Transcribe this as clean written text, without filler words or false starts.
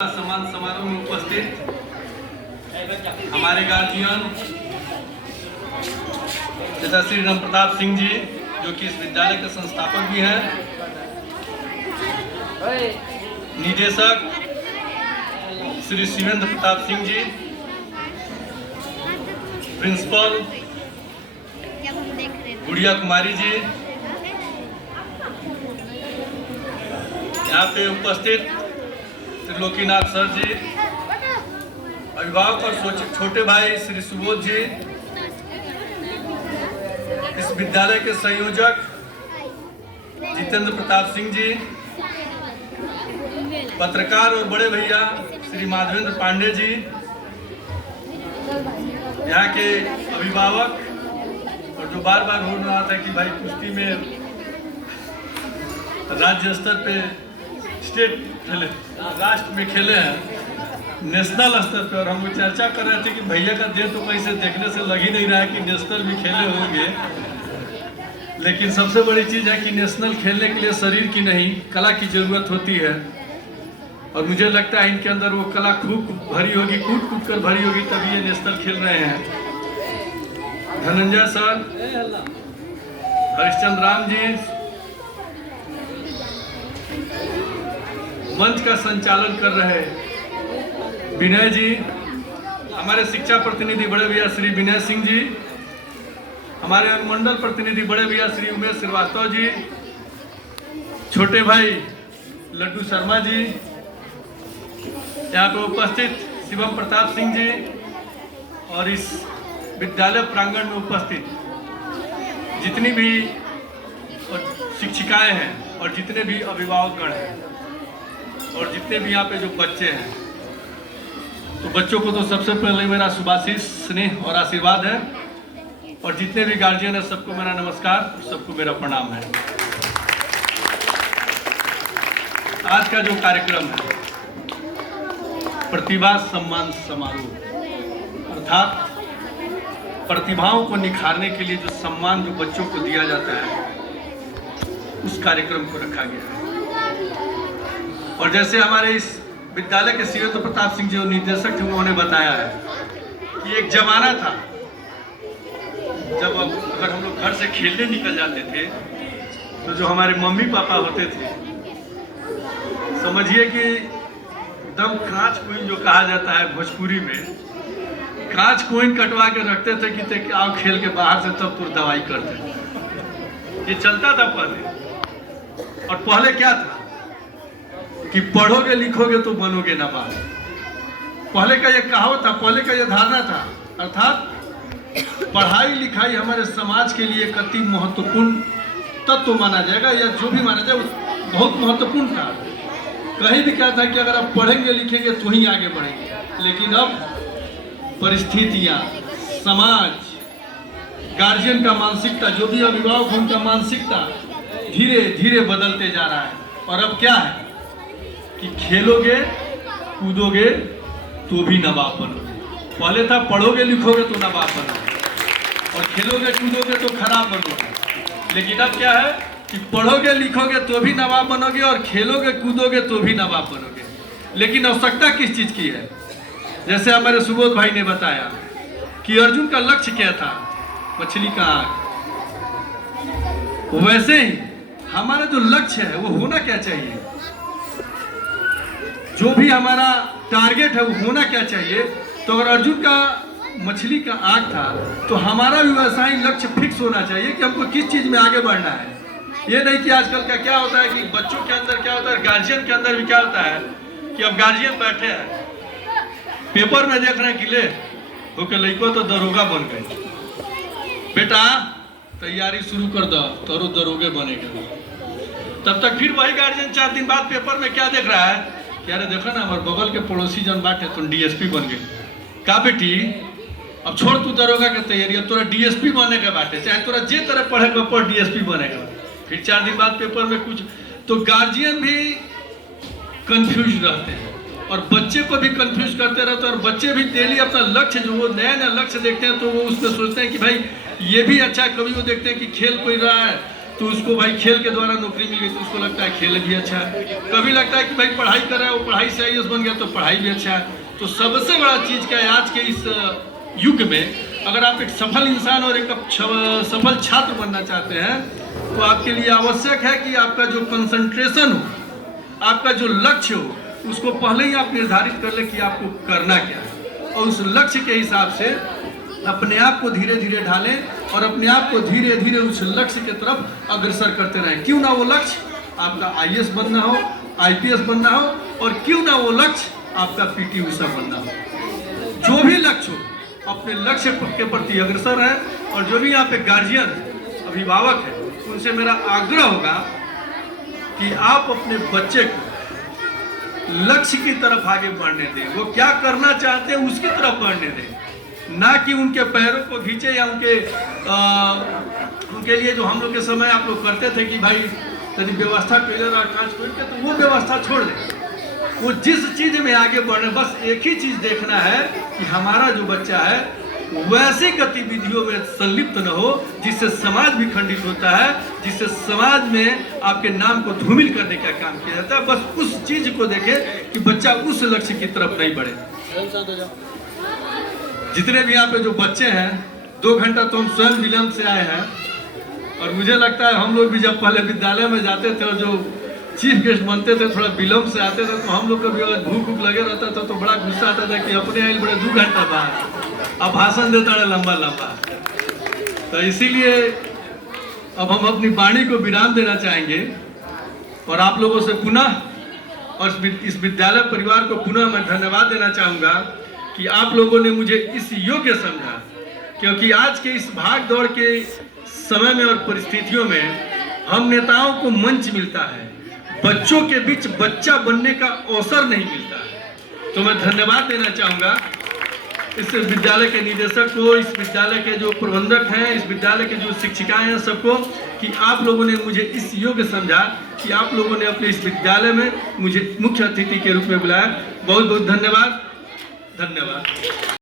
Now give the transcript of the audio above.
सम्मान समारोह में उपस्थित हमारे गार्जियन तथा श्री राम प्रताप सिंह जी, जो कि इस विद्यालय के संस्थापक भी हैं, निदेशक श्री शिवेंद्र प्रताप सिंह जी, प्रिंसिपल गुड़िया कुमारी जी, यहाँ पे उपस्थित त्रिलोकीनाथ सर जी, अभिभावक और छोटे भाई श्री सुबोध जी, इस विद्यालय के संयोजक जितेंद्र प्रताप सिंह जी, पत्रकार और बड़े भैया श्री माधवेंद्र पांडे जी, यहाँ के अभिभावक और जो बार बार हो रहा था कि भाई कुश्ती में राज्य स्तर पे स्टेट खेले, राष्ट्र में खेले हैं, नेशनल स्तर पे, और हम चर्चा कर रहे थे कि भैया का देह तो कहीं से देखने से लग ही नहीं रहा है कि नेशनल भी खेले होंगे। लेकिन सबसे बड़ी चीज़ है कि नेशनल खेलने के लिए शरीर की नहीं, कला की जरूरत होती है, और मुझे लगता है इनके अंदर वो कला खूब भरी होगी, कूट कूट कर भरी होगी, तभी ये नेशनल खेल रहे हैं। धनंजय सर, हरिश्चंद्र राम जी, मंच का संचालन कर रहे विनय जी, हमारे शिक्षा प्रतिनिधि बड़े भैया श्री विनय सिंह जी, हमारे अनुमंडल प्रतिनिधि बड़े भैया श्री उमेश श्रीवास्तव जी, छोटे भाई लड्डू शर्मा जी, यहाँ पे उपस्थित शिवम प्रताप सिंह जी, और इस विद्यालय प्रांगण में उपस्थित जितनी भी शिक्षिकाएं हैं और जितने भी अभिभावकगण हैं और जितने भी यहाँ पे जो बच्चे हैं, तो बच्चों को तो सबसे पहले मेरा शुभाशीष, स्नेह और आशीर्वाद है, और जितने भी गार्जियन हैं सबको मेरा नमस्कार, सबको मेरा प्रणाम है। आज का जो कार्यक्रम है प्रतिभा सम्मान समारोह, अर्थात प्रतिभाओं को निखारने के लिए जो सम्मान जो बच्चों को दिया जाता है, उस कार्यक्रम को रखा गया है। और जैसे हमारे इस विद्यालय के शिवेंद्र प्रताप सिंह जो निदेशक थे, उन्होंने बताया है कि एक जमाना था जब अगर हम लोग घर से खेलने निकल जाते थे, तो जो हमारे मम्मी पापा होते थे, समझिए कि एकदम कांच कोइन जो कहा जाता है भोजपुरी में, कांच कोइन कटवा के रखते थे कि आओ खेल के बाहर से तब तो दवाई करते। ये चलता था पहले। और पहले क्या था कि पढ़ोगे लिखोगे तो बनोगे नवाब। पहले का ये कहावत था, पहले का ये धारणा था, अर्थात पढ़ाई लिखाई हमारे समाज के लिए एक अति महत्वपूर्ण तत्व माना जाएगा, या जो भी माना जाए बहुत महत्वपूर्ण था। कहीं भी क्या था कि अगर आप पढ़ेंगे लिखेंगे तो ही आगे बढ़ेंगे। लेकिन अब परिस्थितियाँ, समाज, गार्जियन का मानसिकता, जो भी अभिभावक हैं उनका मानसिकता धीरे धीरे बदलते जा रहा है। और अब क्या है कि खेलोगे कूदोगे तो भी नवाब बनोगे। पहले था पढ़ोगे लिखोगे तो नवाब बनोगे, और खेलोगे कूदोगे तो खराब बनोगे। लेकिन अब क्या है कि पढ़ोगे लिखोगे तो भी नवाब बनोगे, और खेलोगे कूदोगे तो भी नवाब बनोगे। लेकिन आवश्यकता किस चीज़ की है? जैसे हमारे सुबोध भाई ने बताया कि अर्जुन का लक्ष्य क्या था, मछली का आँख, वैसे ही हमारा जो लक्ष्य है वो होना क्या चाहिए, जो भी हमारा टारगेट है वो होना क्या चाहिए। तो अगर अर्जुन का मछली का आँख था, तो हमारा भी वैसा ही लक्ष्य फिक्स होना चाहिए कि हमको किस चीज़ में आगे बढ़ना है। ये नहीं कि आजकल का क्या होता है कि बच्चों के अंदर क्या होता है, गार्जियन के अंदर भी क्या होता है कि अब गार्जियन बैठे हैं पेपर में देख रहे हैं कि ले ओके लड़को तो दरोगा बन गए, बेटा तैयारी शुरू कर दो तो दरोगे बनेगा। तब तक फिर वही गार्जियन 4 दिन बाद पेपर में क्या देख रहा है कि अरे देखो ना हमारे बगल के पड़ोसी जन बाटे तो डीएसपी बन गए। का बेटी अब छोड़ तू दरोगा के तैयारी, अब तोरा डीएसपी बने के बाटे, चाहे तोरा जे तरह पढ़ेगा पढ़ डीएसपी बनेगा। फिर 4 दिन बाद पेपर में कुछ, तो गार्जियन भी कंफ्यूज रहते हैं और बच्चे को भी कंफ्यूज करते रहते हैं। और बच्चे भी डेली अपना लक्ष्य जो वो नया नया लक्ष्य देखते हैं, तो वो उसमें सोचते हैं कि भाई ये भी अच्छा है। कभी वो देखते हैं कि खेल कोई रहा है तो उसको भाई खेल के द्वारा नौकरी मिल गई तो उसको लगता है खेल भी अच्छा है। कभी लगता है कि भाई पढ़ाई कर रहा है, वो पढ़ाई से आईएएस बन गया तो पढ़ाई भी अच्छा है। तो सबसे बड़ा चीज़ क्या है आज के इस युग में, अगर आप एक सफल इंसान और एक सफल छात्र बनना चाहते हैं तो आपके लिए आवश्यक है कि आपका जो कंसंट्रेशन हो, आपका जो लक्ष्य हो, उसको पहले ही आप निर्धारित कर ले कि आपको करना क्या है, और उस लक्ष्य के हिसाब से अपने आप को धीरे धीरे ढालें और अपने आप को धीरे धीरे उस लक्ष्य की तरफ अग्रसर करते रहें। क्यों ना वो लक्ष्य आपका आईएएस बनना हो, आईपीएस बनना हो, और क्यों ना वो लक्ष्य आपका पीटी ऊषा बनना हो। जो भी लक्ष्य हो, अपने लक्ष्य के प्रति अग्रसर है। और जो भी यहाँ पे गार्जियन अभिभावक है, उनसे मेरा आग्रह होगा कि आप अपने बच्चे को लक्ष्य की तरफ आगे बढ़ने दें। वो क्या करना चाहते हैं उसकी तरफ बढ़ने दें, ना कि उनके पैरों को खींचे या उनके लिए जो हम लोग के समय आप लोग करते थे कि भाई यदि व्यवस्था पेलर और कांच खोल के, तो वो व्यवस्था छोड़ दें। वो जिस चीज़ में आगे बढ़ रहे, बस एक ही चीज़ देखना है कि हमारा जो बच्चा है वैसी गतिविधियों में संलिप्त न हो जिससे समाज भी खंडित होता है, जिससे समाज में आपके नाम को धूमिल करने का काम किया जाता है। बस उस चीज़ को देखें कि बच्चा उस लक्ष्य की तरफ नहीं बढ़े। जितने भी यहाँ पे जो बच्चे हैं, 2 घंटा तो हम स्वयं विलम्ब से आए हैं, और मुझे लगता है हम लोग भी जब पहले विद्यालय में जाते थे और जो चीफ गेस्ट बनते थे थोड़ा विलम्ब से आते थे, तो हम लोग को भी अगर भूख भूख लगे रहता था तो बड़ा गुस्सा आता था कि अपने आए बड़े 2 घंटा बाद अब भाषण देता है लंबा लंबा। तो इसीलिए अब हम अपनी वाणी को विराम देना चाहेंगे और आप लोगों से पुनः और इस विद्यालय परिवार को पुनः मैं धन्यवाद देना चाहूँगा कि आप लोगों ने मुझे इस योग्य समझा, क्योंकि आज के इस भाग दौड़ के समय में और परिस्थितियों में हम नेताओं को मंच मिलता है, बच्चों के बीच बच्चा बनने का अवसर नहीं मिलता है। तो मैं धन्यवाद देना चाहूँगा इस विद्यालय के निदेशक को, इस विद्यालय के जो प्रबंधक हैं, इस विद्यालय के जो शिक्षिकाएं हैं, सबको, कि आप लोगों ने मुझे इस योग्य समझा कि आप लोगों ने अपने इस विद्यालय में मुझे मुख्य अतिथि के रूप में बुलाया। बहुत बहुत धन्यवाद।